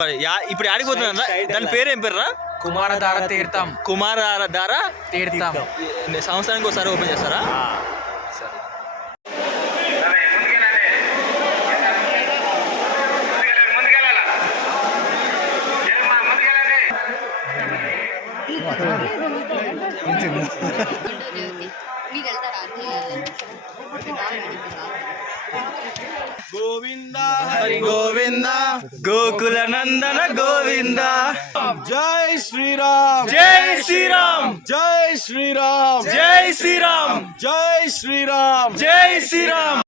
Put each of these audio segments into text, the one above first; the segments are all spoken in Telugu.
ఇప్పుడు ఆడిపోతున్నా దాని పేరు ఏం పేరు రా? కుమారధార తీర్థం. కుమారధార తీర్థం సంవత్సరానికి ఒకసారి ఓపెన్ చేస్తారా? గోవింద హరి గోవింద గోకుల నందన గోవింద. జై శ్రీరామ్ జై శ్రీరామ్ జై శ్రీరామ్ జై శ్రీరామ్ జై శ్రీరామ్ జై శ్రీరామ్.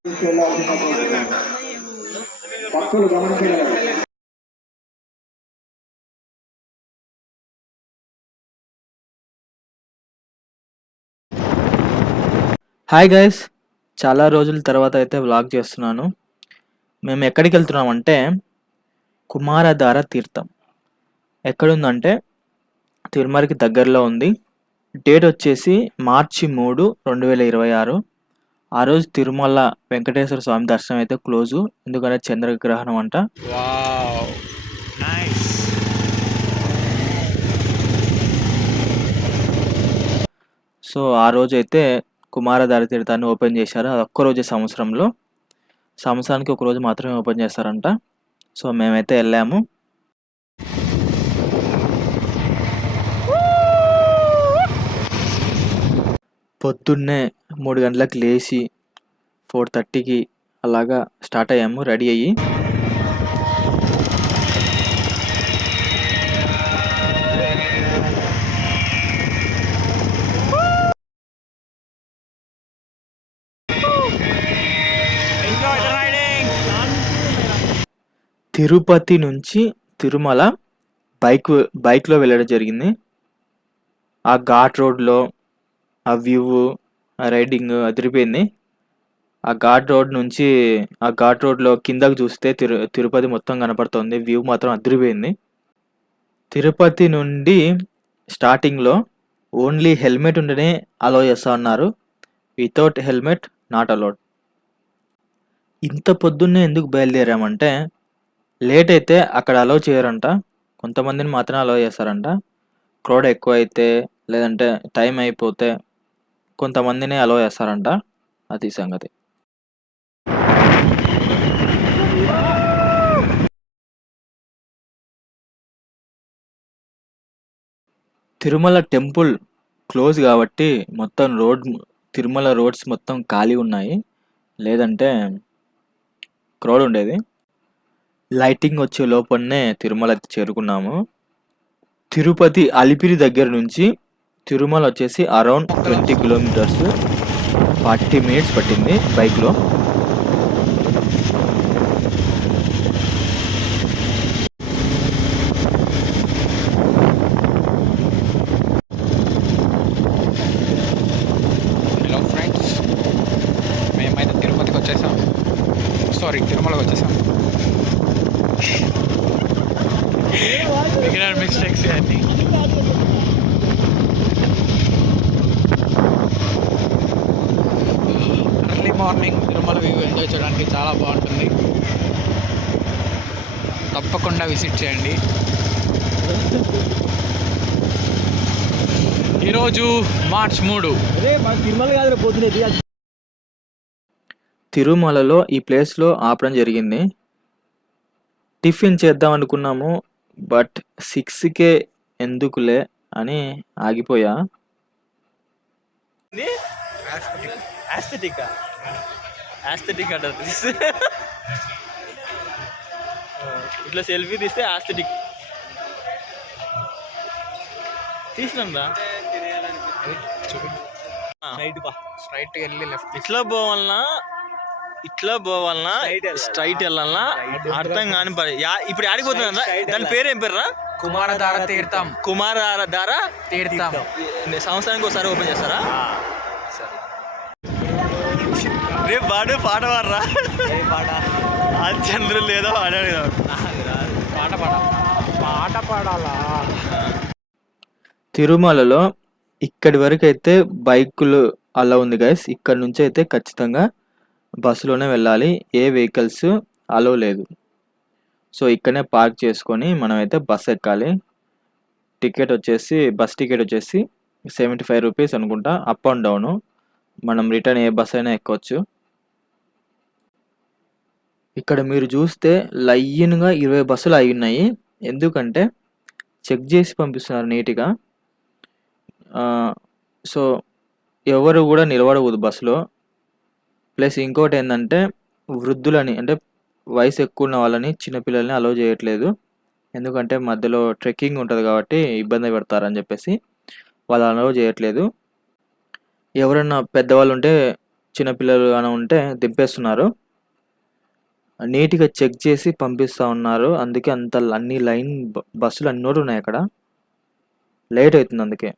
హాయ్ గైస్, చాలా రోజుల తర్వాత అయితే వ్లాగ్ చేస్తున్నాను. మేము ఎక్కడికి వెళ్తున్నామంటే కుమారధార తీర్థం. ఎక్కడుందంటే తిరుమలకి దగ్గరలో ఉంది. డేట్ వచ్చేసి మార్చి 3, 2026. ఆ రోజు తిరుమల వెంకటేశ్వర స్వామి దర్శనం అయితే క్లోజు, ఎందుకంటే చంద్రగ్రహణం అంట. సో ఆ రోజు అయితే కుమారధార తీర్థాన్ని ఓపెన్ చేశారు. అది ఒక్కరోజే సంవత్సరానికి ఒక రోజు మాత్రమే ఓపెన్ చేస్తారంట. సో మేమైతే వెళ్ళాము. పొద్దున్నే 3 గంటలకు లేచి 4:30కి అలాగా స్టార్ట్ అయ్యాము రెడీ అయ్యి. తిరుపతి నుంచి తిరుమల బైక్లో వెళ్ళడం జరిగింది. ఆ ఘాట్ రోడ్లో ఆ వ్యూ, ఆ రైడింగ్ అదిరిపోయింది. ఆ ఘాట్ రోడ్లో కిందకు చూస్తే తిరుపతి మొత్తం కనపడుతుంది. వ్యూ మాత్రం అదిరిపోయింది. తిరుపతి నుండి స్టార్టింగ్లో ఓన్లీ హెల్మెట్ ఉంటేనే అలౌ చేస్తా ఉన్నారు. Without helmet not allowed. ఇంత పొద్దున్నే ఎందుకు బయలుదేరామంటే, లేట్ అయితే అక్కడ అలౌ చేయరంట, కొంతమందిని మాత్రమే అలౌ చేస్తారంట. క్రౌడ్ ఎక్కువ అయితే లేదంటే టైం అయిపోతే కొంతమందిని అలౌ చేస్తారంట. అది సంగతి. తిరుమల టెంపుల్ క్లోజ్ కాబట్టి మొత్తం తిరుమల రోడ్స్ మొత్తం ఖాళీ ఉన్నాయి, లేదంటే క్రౌడ్ ఉండేది. లైటింగ్ వచ్చే లోపలనే తిరుమలకి చేరుకున్నాము. తిరుపతి అలిపిరి దగ్గర నుంచి తిరుమల వచ్చేసి అరౌండ్ 20 కిలోమీటర్స్, 40 మినిట్స్ పట్టింది బైక్లో. హలో ఫ్రెండ్స్, మేమైతే తిరుమలకి వచ్చేసాం. బిగినర్ మిస్టేక్స్ అన్నీ. Early morning Tirumala view enjoy చేయడానికి చాలా బాగుంటుంది. తప్పకుండా విజిట్ చేయండి. ఈరోజు మార్చ్ 3. తిరుమలలో ఈ ప్లేస్లో ఆపడం జరిగింది. టిఫిన్ చేద్దాం అనుకున్నాము, బట్ 6కే ఎందుకులే అని ఆగిపోయా. ఆస్థెటిక్ అంటారు. ఇట్లా సెల్ఫీ తీస్తే ఆస్థెటిక్ తీసినా. స్ట్రైట్ వెళ్ళి లెఫ్ట్. ఇట్లా పోవాలన్నా స్ట్రైట్ వెళ్ళాలన్నా అర్థం కాని పని. ఇప్పుడు ఆడిపోతున్నా దాని పేరు ఏం పేరు రా? కుమారధార తీర్థం. కుమారధార తీర్థం సంవత్సరానికి ఒకసారి ఓపెన్ చేస్తారా? రేపు పాట పాడరా? అది చంద్రులు లేదో పాడాడు. పాట పాడాలా? తిరుమలలో ఇక్కడి వరకు అయితే బైకులు అలా ఉంది గైస్. ఇక్కడ నుంచి అయితే ఖచ్చితంగా బస్సులోనే వెళ్ళాలి, ఏ వెహికల్స్ అలో లేదు. సో ఇక్కడనే పార్క్ చేసుకొని మనమైతే బస్ ఎక్కాలి. బస్ టికెట్ వచ్చేసి 75 రూపీస్ అనుకుంటా, అప్ అండ్ డౌను. మనం రిటర్న్ ఏ బస్ అయినా ఎక్కొచ్చు. ఇక్కడ మీరు చూస్తే లైన్‌గా 20 బస్సులు ఆగి ఉన్నాయి. ఎందుకంటే చెక్ చేసి పంపిస్తున్నారు నీట్‌గా. సో ఎవరు కూడా నిలబడకూడదు బస్సులో. ప్లస్ ఇంకోటేందంటే వృద్ధులని, అంటే వయసు ఎక్కువ ఉన్న వాళ్ళని, చిన్న పిల్లల్ని అలౌ చేయట్లేదు. ఎందుకంటే మధ్యలో ట్రెక్కింగ్ ఉంటది కాబట్టి ఇబ్బంది పెడతారని చెప్పేసి వాళ్ళు అలౌ చేయట్లేదు. ఎవరన్నా పెద్దవాళ్ళుంటే, చిన్న పిల్లలు గాని ఉంటే దింపేస్తున్నారు. నీట్‌గా చెక్ చేసి పంపిస్తా ఉన్నారు. అందుకే అన్ని లైన్ బస్సులు అన్ని కూడా ఉన్నాయి అక్కడ. లేట్ అవుతుంది అందుకే.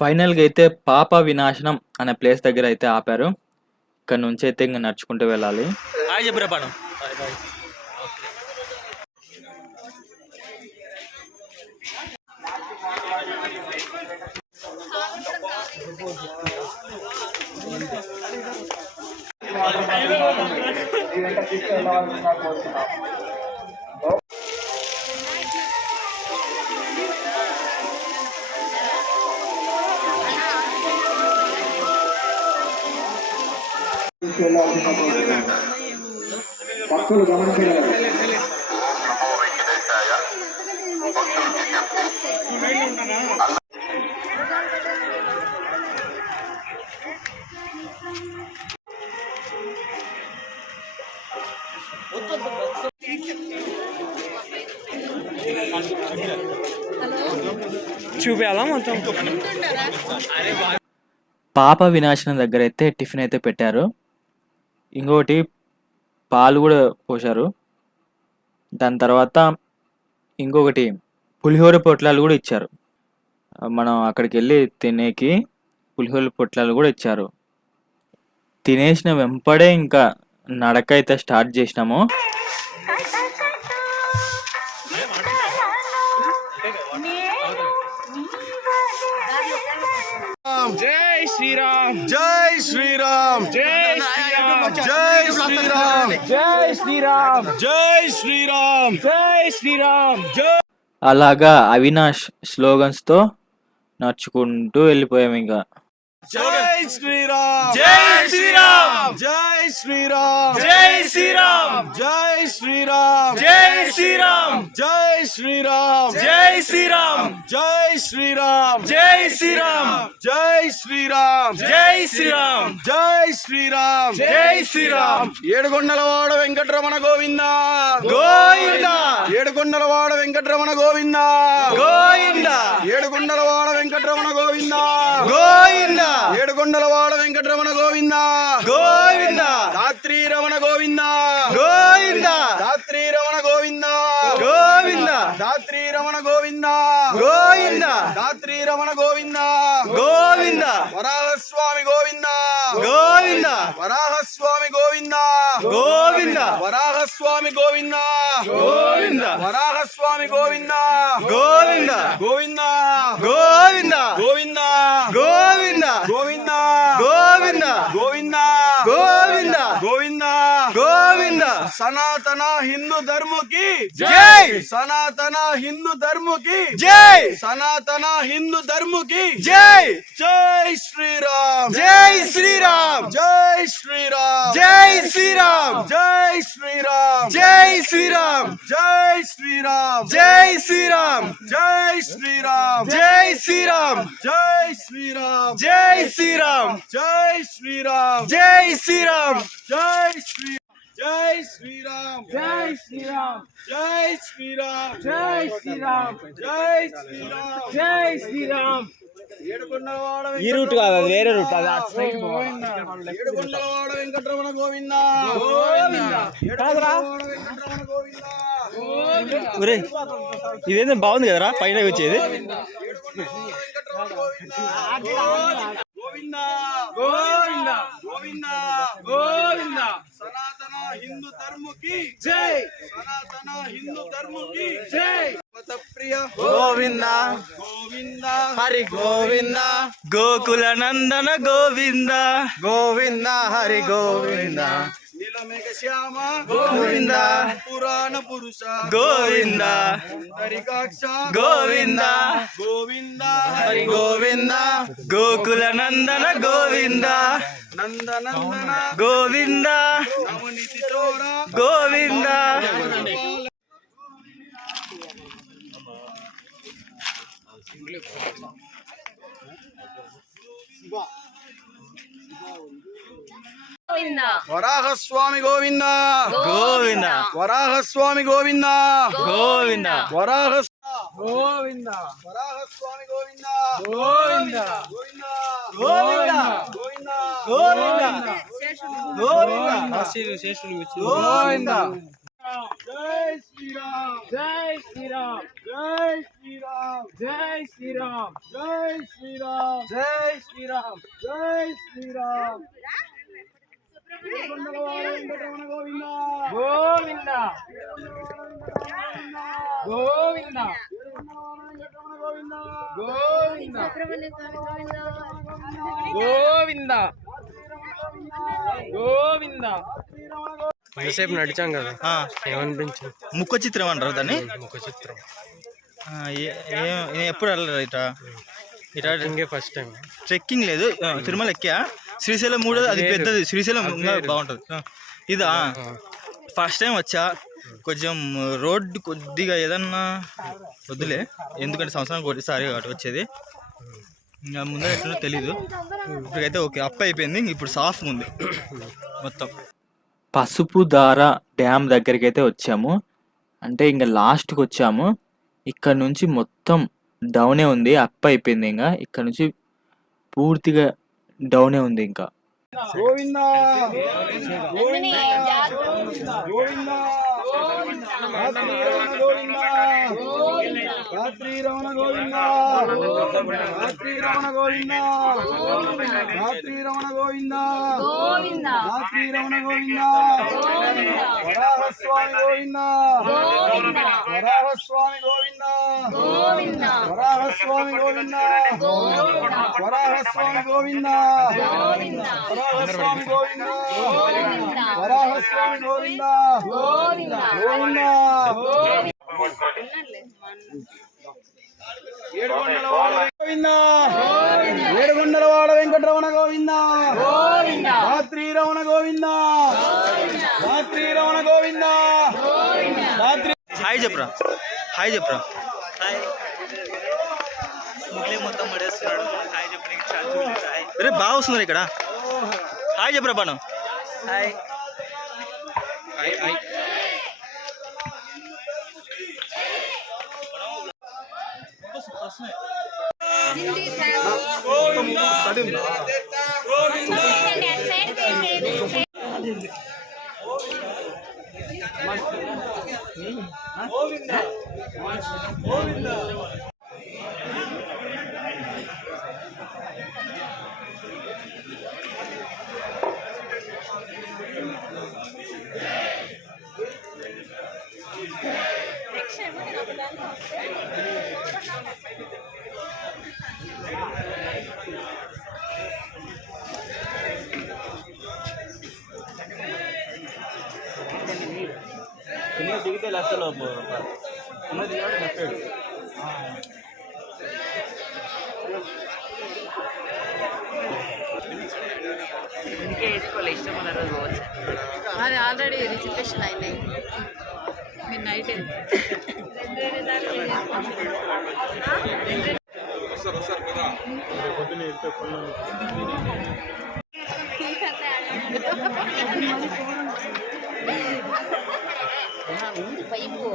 ఫైనల్‌గా అయితే పాప వినాశనం అనే ప్లేస్ దగ్గర అయితే ఆపారు. ఇక్కడ నుంచి అయితే ఇంక నడుచుకుంటూ వెళ్ళాలి. హాయ్ చెప్పురా పాను. Bye bye. భక్తులు గమనించగలరు. చూపించాలా మొత్తం? పాప వినాశనం దగ్గర అయితే టిఫిన్ అయితే పెట్టారు. ఇంకోటి పాలు కూడా పోశారు. దాని తర్వాత ఇంకొకటి పులిహోర పొట్లాలు కూడా ఇచ్చారు. మనం అక్కడికి వెళ్ళి తినేకి పులిహోర పొట్లాలు కూడా ఇచ్చారు. తినేసిన వెంపడే ఇంకా నడక అయితే స్టార్ట్ చేసినాము. జై శ్రీరామ్, జై శ్రీరామ్, జై శ్రీరామ్, జై శ్రీరామ్, జై శ్రీరామ్, జై శ్రీరామ్, జై శ్రీరామ్. అలాగా అవినాష్ స్లోగన్స్తో నడుచుకుంటూ వెళ్ళిపోయాము ఇంకా. జై శ్రీరామ్, జై శ్రీరామ్, జై శ్రీరామ్, జై శ్రీరామ్, జై శ్రీరామ్, జై శ్రీరామ్, జై శ్రీరామ్, జై శ్రీరామ్, జై శ్రీరామ్, జై శ్రీరామ్, జై శ్రీరామ్, జై శ్రీరామ్, జై శ్రీరామ్, జై శ్రీరామ్. ఏడుకొండలవాడ వెంకటరమణ గోవింద గోవింద, ఏడుకొండలవాడ వెంకటరమణ గోవింద గోవింద, ఏడుకొండలవాడ వెంకటరమణ గోవింద గోవింద, ఏడుకొండలవాడ వెంకటరమణ గోవింద గోవింద, రాత్రి రమణ గోవింద గోవింద, రాత్రి రమణ గోవింద గోవింద, రాత్రి రమణ గోవింద గోవింద, రాత్రి రమణ గోవింద గోవింద, వరాహస్వామి గోవింద గోవింద వరాహస్వామి గోవింద గోవింద వరాహస్వామి గోవింద గోవింద వరాహస్వామి గోవింద గోవింద గోవింద గోవింద గోవింద గోవింద గోవింద గోవింద గోవింద గోవింద గోవింద గోవింద సనాతన హిందూ ధర్మ की జై సనాతన హిందూ ధర్మ की జై సనాతన హిందూ ధర్మ की జై జై శ్రీరామ్ జై శ్రీరామ్ జై శ్రీరామ్ జై శ్రీరామ్ జై శ్రీరామ్ జై శ్రీరామ్ జై శ్రీరామ్ జై శ్రీరామ్ జై శ్రీరామ్ జై శ్రీరామ్ జై శ్రీరామ్ జై శ్రీరామ్ జై శ్రీరామ్ జై శ్రీరామ్ జై శ్రీ జై శ్రీరామ్ జై శ్రీరామ్ జై శ్రీరామ్ జై శ్రీరామ్ జై శ్రీరామ్ జై శ్రీరామ్ ఏడుకొండలవాడ ఈ రూట్ కాదు అది వేరే రూట్ అది అటు సైడ్ ఏడుకొండలవాడ వెంకటరమణ గోవింద గోవింద ఏడుకొండలవాడ వెంకటరమణ గోవింద ఒరే ఇదేందో బాగుంది కదరా పైన వచ్చేది గోవింద గోవింద గోవింద గోవింద సనాతన హిందూ ధర్మ की జై సనాతన హిందూ ధర్మ की జై ప్రియ గోవింద గోవింద హరి గోవింద గోకుల నందన గోవింద గోవింద హరి గోవింద నీలమేఘ శ్యామ గోవింద పురాణ పురుష గోవింద పుండరీకాక్ష గోవింద గోవింద హరి గోవింద గోకుల నందన గోవింద నందనందన గోవింద నవనిధి చోర గోవింద వరాహస్వామి గోవింద గోవింద వరాహస్వామి గోవింద గోవింద వరాహ గోవింద వరాహస్వామి గోవింద గోవింద గోవింద గోవింద గోవింద గోవింద గోవింద జై శ్రీరామ్ జై శ్రీరామ్ జై శ్రీరామ్ జై శ్రీరామ్ జై శ్రీరామ్ జై శ్రీరామ్ జై శ్రీరామ్ వెంకటరమణ గోవింద గోవింద గోవింద గోవింద గోవింద గోవింద ఎంతసేపు నడిచాం కదా ఏమనిపించింది? ముఖ చిత్రం అంటారు దాన్ని. ముఖ చిత్రం ఎప్పుడు వెళ్ళరు ఇట్లా ఇట్లా ఇంకే ఫస్ట్ టైం ట్రెక్కింగ్ లేదు. తిరుమల ఎక్కా శ్రీశైలం మూడో అది పెద్దది. శ్రీశైలం ఇంకా బాగుంటుంది. ఇదా ఫస్ట్ టైం వచ్చా. కొంచెం రోడ్డు కొద్దిగా ఏదన్నా వద్దులే, ఎందుకంటే సంవత్సరానికి ఒకటిసారి కాబట్టి వచ్చేది. ఇంకా ముందర ఎట్లనో తెలీదు. ఇప్పుడైతే ఓకే అప్ అయిపోయింది. ఇప్పుడు సాఫ్గా ఉంది మొత్తం. పసుపుధార డ్యామ్ దగ్గరికి అయితే వచ్చాము. అంటే ఇంకా లాస్ట్కి వచ్చాము. ఇక్కడ నుంచి మొత్తం డౌనే ఉంది. అప్ అయిపోయింది. ఇంకా ఇక్కడ నుంచి పూర్తిగా డౌనే ఉంది. ఇంకా గోవింద గోవింద గోవింద రాత్రి రమణ గోవింద రాత్రి రమణ గోవింద రాత్రి రమణ గోవింద రాత్రి రమణ గోవింద వరాహస్వామి గోవింద వరాహస్వామి గోవింద వరాహస్వామి గోవింద వరాహస్వామి గోవింద వరాహస్వామి గోవింద వరాహస్వామి గోవింద గోవింద ఏడుకొండలవాడ వెంకటరమణ గోవింద రాత్రి రమణ గోవింద రాత్రి రమణ గోవింద రాత్రి. హాయ్ చెప్పరా, హాయ్ చెప్పరా. మొత్తం పడేస్తున్నాడు. హాయ్ చెప్పడానికి రే బాగా వస్తున్నారు ఇక్కడ. హాయ్ చెప్పరా బాను. Hi hi hi. ఇంకే వేసుకోవాలి ఇష్టం ఉన్న రోజు పోవచ్చు. అది ఆల్రెడీ రిజిస్ట్రేషన్ అయినాయి. మీరు నైట్ పైపు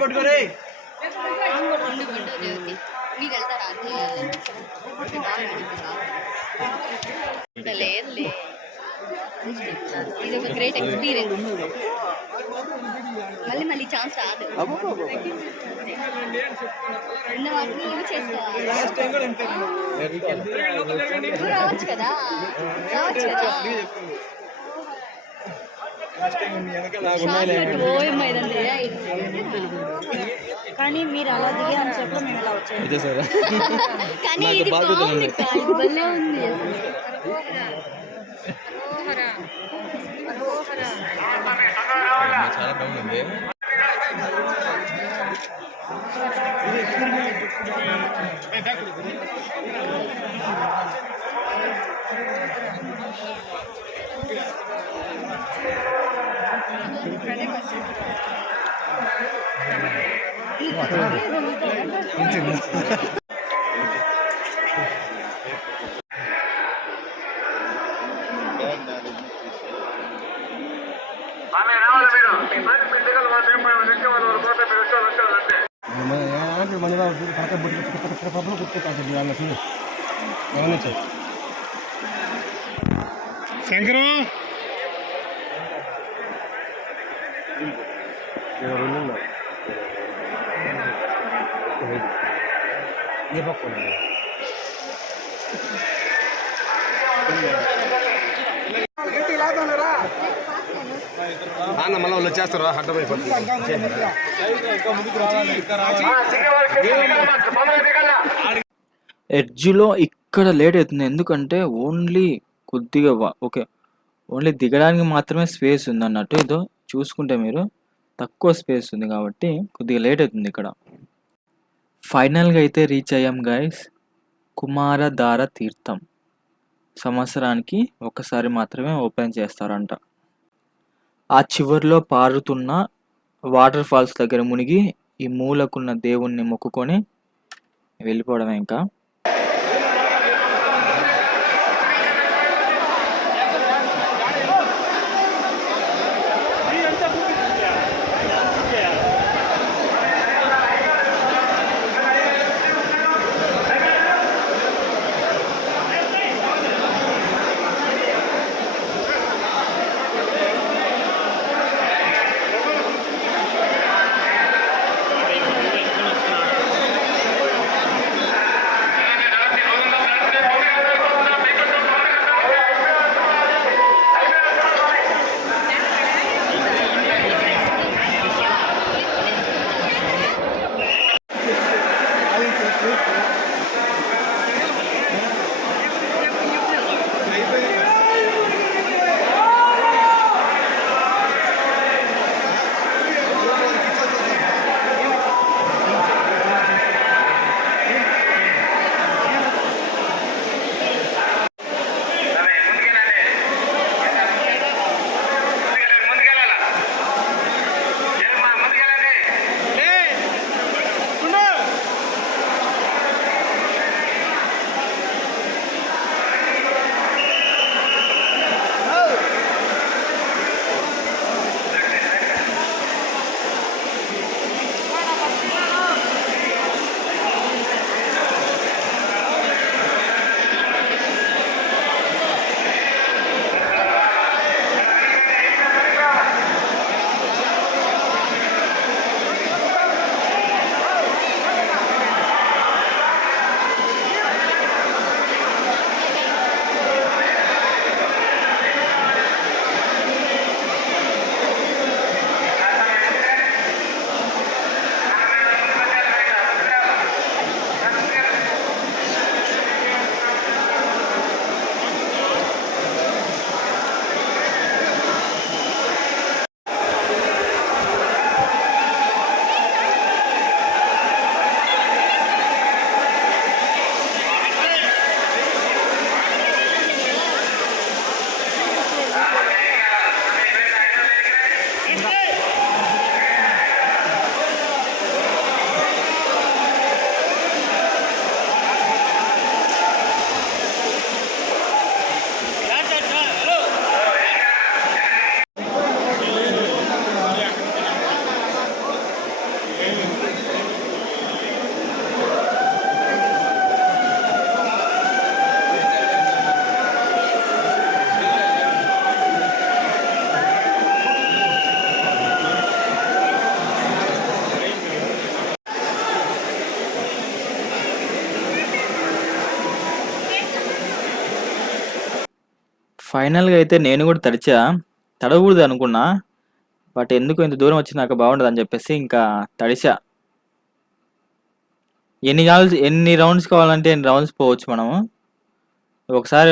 పట్టుకోరే మీరు వెళ్తారా లేదు ఇది ఒక గ్రేట్ ఎక్స్పీరియన్స్. మళ్ళీ మళ్ళీ ఛాన్స్ రాదు. ఉన్న వాటిని యూజ్ చేసుకోవాలి. రావచ్చు కదా కానీ మీరు అలా దిగారని చెప్పి మేము ఇలా వచ్చాము. కానీ ఇది బాగుంది, ఇది భలే ఉంది. చాలా బాగుంది. శంకరు మళ్ళీ వాళ్ళు వచ్చేస్తారు అడ్డమైపోతుంది. ఎడ్జ్లో ఇక్కడ లేట్ అవుతుంది ఎందుకంటే ఓన్లీ కొద్దిగా ఓకే ఓన్లీ దిగడానికి మాత్రమే స్పేస్ ఉంది అన్నట్టు. ఏదో చూసుకుంటే మీరు తక్కువ స్పేస్ ఉంది కాబట్టి కొద్దిగా లేట్ అవుతుంది ఇక్కడ. ఫైనల్గా అయితే రీచ్ అయ్యాం గైస్. కుమారధార తీర్థం సంవత్సరానికి ఒకసారి మాత్రమే ఓపెన్ చేస్తారంట. ఆ చివరిలో పారుతున్న వాటర్ ఫాల్స్ దగ్గర మునిగి ఈ మూలకున్న దేవుణ్ణి మొక్కుకొని వెళ్ళిపోవడమే ఇంకా. ఫైనల్‌గా అయితే నేను కూడా తడిచా. తడవకూడదు అనుకున్నా. బట్ ఎందుకో ఇంత దూరం వచ్చినాక బాగుండదని చెప్పేసి ఇంకా తడిచా. ఎన్ని రౌండ్స్ కావాలంటే ఎన్ని రౌండ్స్ పోవచ్చు మనము. ఒకసారి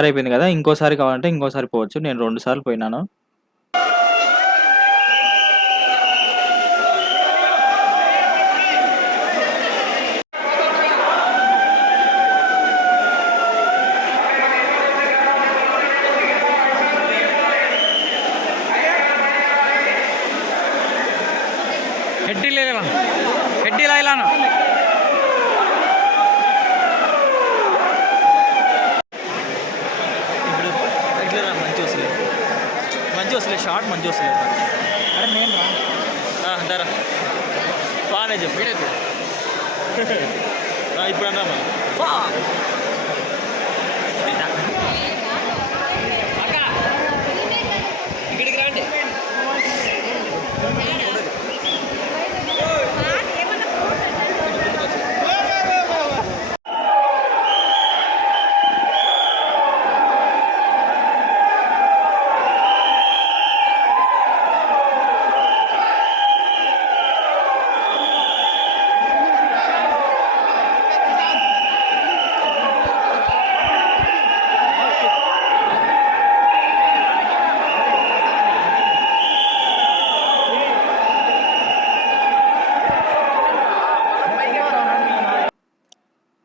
అయిపోయింది కదా! ఇంకోసారి కావాలంటే ఇంకోసారి పోవచ్చు. నేను 2 సార్లు పోయినాను. ಹೆಡ್ಡಿಲ್ಲ ಇಲ್ಲಾನು ఇప్పుడు ఇట్లా రా, మంచి వస్తలేదు షార్ట్ మంచి వస్తలేదు. అరే నేను రా అంటారా బాగానే చెప్పు ఇప్పుడు అన్నా ఇక్కడికి రండి.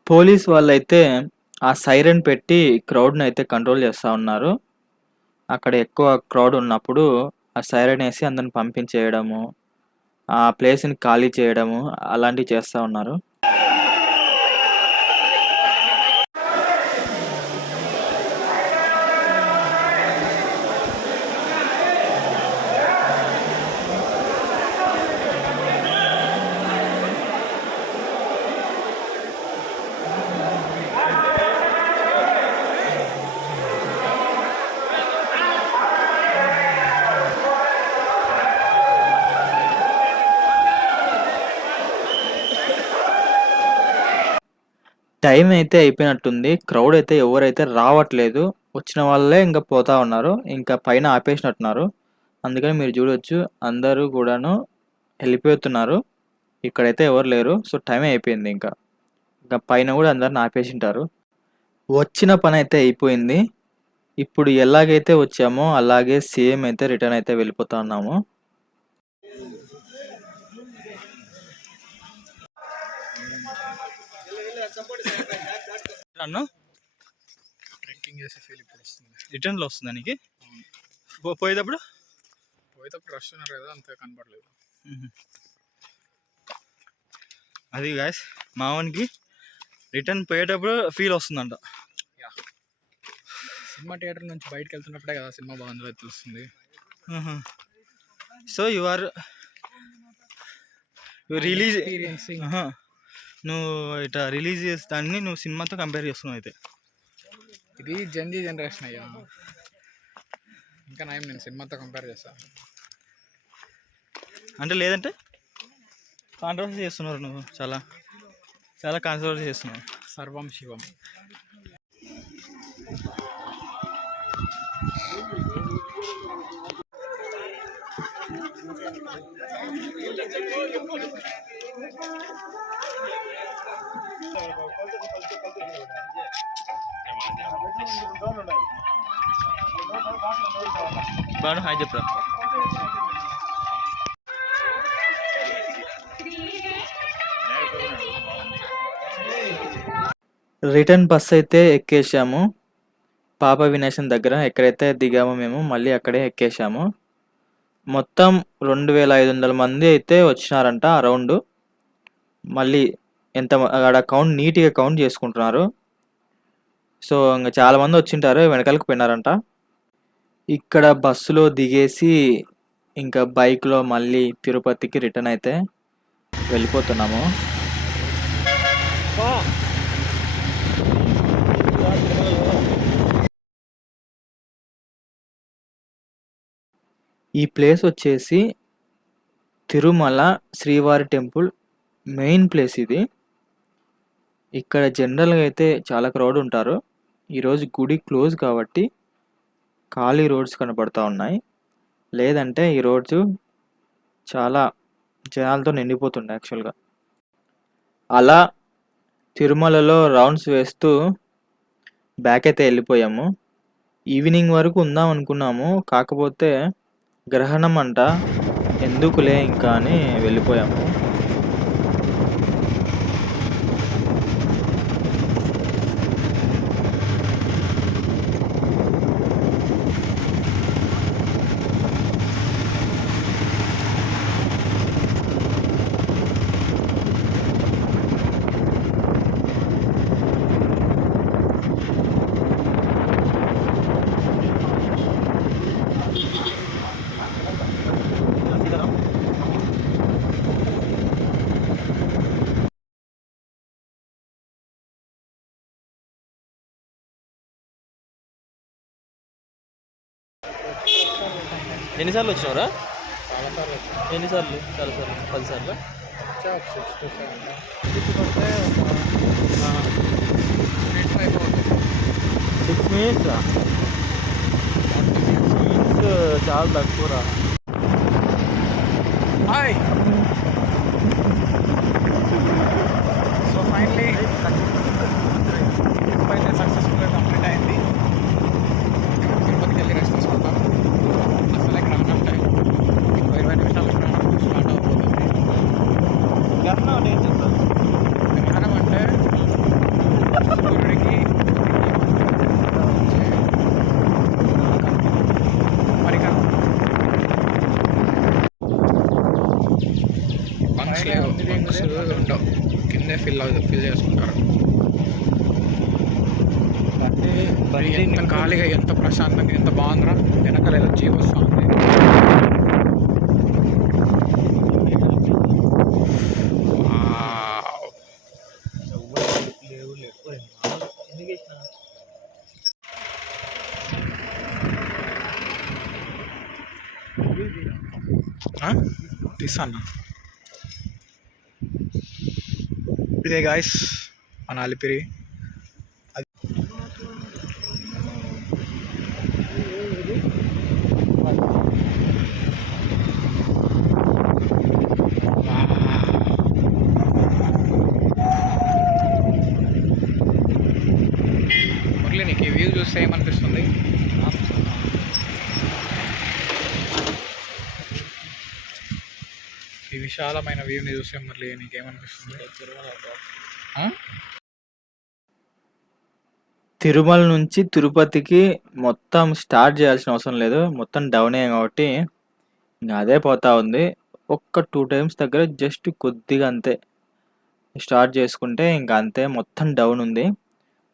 పోలీస్ వాళ్ళైతే ఆ సైరన్ పెట్టి క్రౌడ్‌ని అయితే కంట్రోల్ చేస్తా ఉన్నారు. అక్కడ ఎక్కువ క్రౌడ్ ఉన్నప్పుడు ఆ సైరన్ ఏసి అందరిని పంపించేయడము, ఆ ప్లేస్‌ని ఖాళీ చేయడము అలాంటివి చేస్తా ఉన్నారు. టైం అయితే అయిపోయినట్టుంది. క్రౌడ్ అయితే ఎవరైతే రావట్లేదు. వచ్చిన వాళ్ళే ఇంక పోతా ఉన్నారు. ఇంకా పైన ఆపేసినట్టున్నారు. అందుకని మీరు చూడొచ్చు అందరూ కూడాను ఎళ్ళిపోతున్నారు. ఇక్కడైతే ఎవరు లేరు. సో, టైం అయిపోయింది ఇంకా. ఇంకా పైన కూడా అందరిని ఆపేసింటారు. వచ్చిన పనైతే అయిపోయింది. ఇప్పుడు ఎలాగైతే వచ్చామో అలాగే సేమ్ అయితే రిటర్న్ అయితే వెళ్ళిపోతా ఉన్నాము. అన్న ట్రెక్కింగ్ చేసే ఫీల్ ఇప్పుడు వస్తుంది. రిటర్న్లో వస్తుందా నీకు పోయేటప్పుడు పోయేటప్పుడు రష్ ఉన్నారు కదా, అంతే కనపడలేదు. అది గాయస్ మావానికి రిటర్న్ పోయేటప్పుడు ఫీల్ వస్తుందంట. సినిమా థియేటర్ నుంచి బయటకు వెళ్తున్నప్పుడే కదా సినిమా బాగుందో తెలుస్తుంది. So you are release experiencing. నువ్వు ఇట్లా రిలీజ్ చేసే దాన్ని నువ్వు సినిమాతో కంపేర్ చేస్తున్నావు అయితే. ఇది జెన్జీ జనరేషన్ అయ్యా. ఇంకా నయం నేను సినిమాతో కంపేర్ చేస్తాను. అంటే లేదంటే కాంట్రవర్సీ చేస్తున్నారు నువ్వు, చాలా చాలా కాంట్రవర్సీ చేస్తున్నావు. సర్వం శివం. బాను హాయ్ చెప్పరా. రిటర్న్ బస్ అయితే ఎక్కేసాము. పాప వినాశం దగ్గర ఎక్కడైతే దిగామో మేము మళ్ళీ అక్కడే ఎక్కేసాము. మొత్తం 2500 మంది అయితే వచ్చినారంట అరౌండ్. మళ్ళీ ఆడ కౌంట్ నీట్‌గా కౌంట్ చేసుకుంటున్నారు. సో, ఇంక చాలామంది వచ్చింటారు. వెనకాలకి పోయినారంట. ఇక్కడ బస్సులో దిగేసి ఇంకా బైక్‌లో మళ్ళీ తిరుపతికి రిటర్న్ అయితే వెళ్ళిపోతున్నాము. ఈ ప్లేస్ వచ్చేసి తిరుమల శ్రీవారి టెంపుల్ మెయిన్ ప్లేస్ ఇది. ఇక్కడ జనరల్‌గా అయితే చాలా క్రౌడ్ ఉంటారు. ఈరోజు గుడి క్లోజ్ కాబట్టి ఖాళీ రోడ్స్ కనపడతా ఉన్నాయి. లేదంటే ఈ రోడ్స్ చాలా జనాలతో నిండిపోతుండే యాక్చువల్‌గా. అలా తిరుమలలో రౌండ్స్ వేస్తూ బ్యాక్ అయితే ఎళ్ళిపోయాము. ఈవినింగ్ వరకు ఉందాం అనుకున్నాము. కాకపోతే గ్రహణం అంట. ఎందుకులే ఇంకా అని వెళ్ళిపోయాము. ఎన్నిసార్లు వచ్చినావురా? చాలా సార్లు వచ్చాను. ఎన్నిసార్లు? చాలా సార్లు, 10 సార్లు. వచ్చా ఒక 6 to 7 ఇది పడితే ఒక 8 అయిపోతుంది. 6 minutes చాలా తక్కువరా. హాయ్. సో ఫైనలీ ట్రిప్ అయితే సక్సెస్ఫుల్గా కంప్లీట్ అయింది. తిరుపతికి వెళ్ళి రెస్ట్ తీసుకుంటాం. అసలే గ్రహణం టైం 20 నిమిషాలు గ్రహణం స్టార్ట్ అవబోతుంది. గ్రహణం అంటే సూర్యుడికి పరికరం. బంక్స్ ఉండవు, కిందే ఫిల్ చేసుకుంటారు. ఎంత ఖాళీగా, ఎంత ప్రశాంతంగా, ఎంత బాగుందిరా. వెనకాల ఏదో జీవ వస్తుంది. తీసాను. ఇదే గాయస్ మన అలిపిరి. మురళి, నీకు ఈ వ్యూ చూస్తే ఏమనిపిస్తుంది? ఈ విశాలమైన వ్యూని చూస్తే మురళి నీకేమనిపిస్తుంది? తిరుమల నుంచి తిరుపతికి మొత్తం స్టార్ట్ చేయాల్సిన అవసరం లేదు. మొత్తం డౌనే కాబట్టి ఇంక అదే పోతా ఉంది. ఒక్క 2 టైమ్స్ దగ్గర జస్ట్ కొద్దిగా అంతే స్టార్ట్ చేసుకుంటే ఇంక అంతే, మొత్తం డౌన్ ఉంది.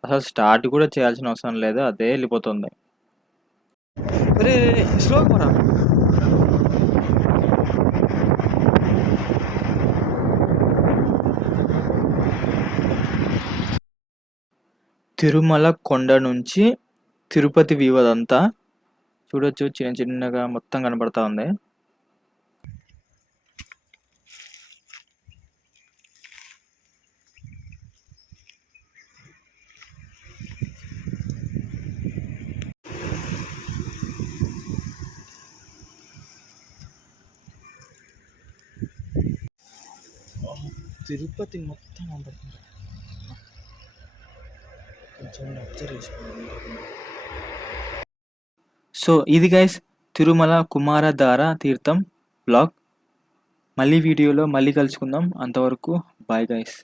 అసలు స్టార్ట్ కూడా చేయాల్సిన అవసరం లేదు, అదే వెళ్ళిపోతుంది. స్లోగా తిరుమల కొండ నుంచి తిరుపతి వ్యూ అదంతా చూడొచ్చు. చిన్న చిన్నగా మొత్తం కనపడతా ఉంది. తిరుపతి మొత్తం కనపడుతుంది. సో ఇది గైస్ తిరుమల కుమారధార తీర్థం బ్లాగ్. మళ్ళీ వీడియోలో మళ్ళీ కలుసుకుందాం. అంతవరకు బాయ్ గైస్.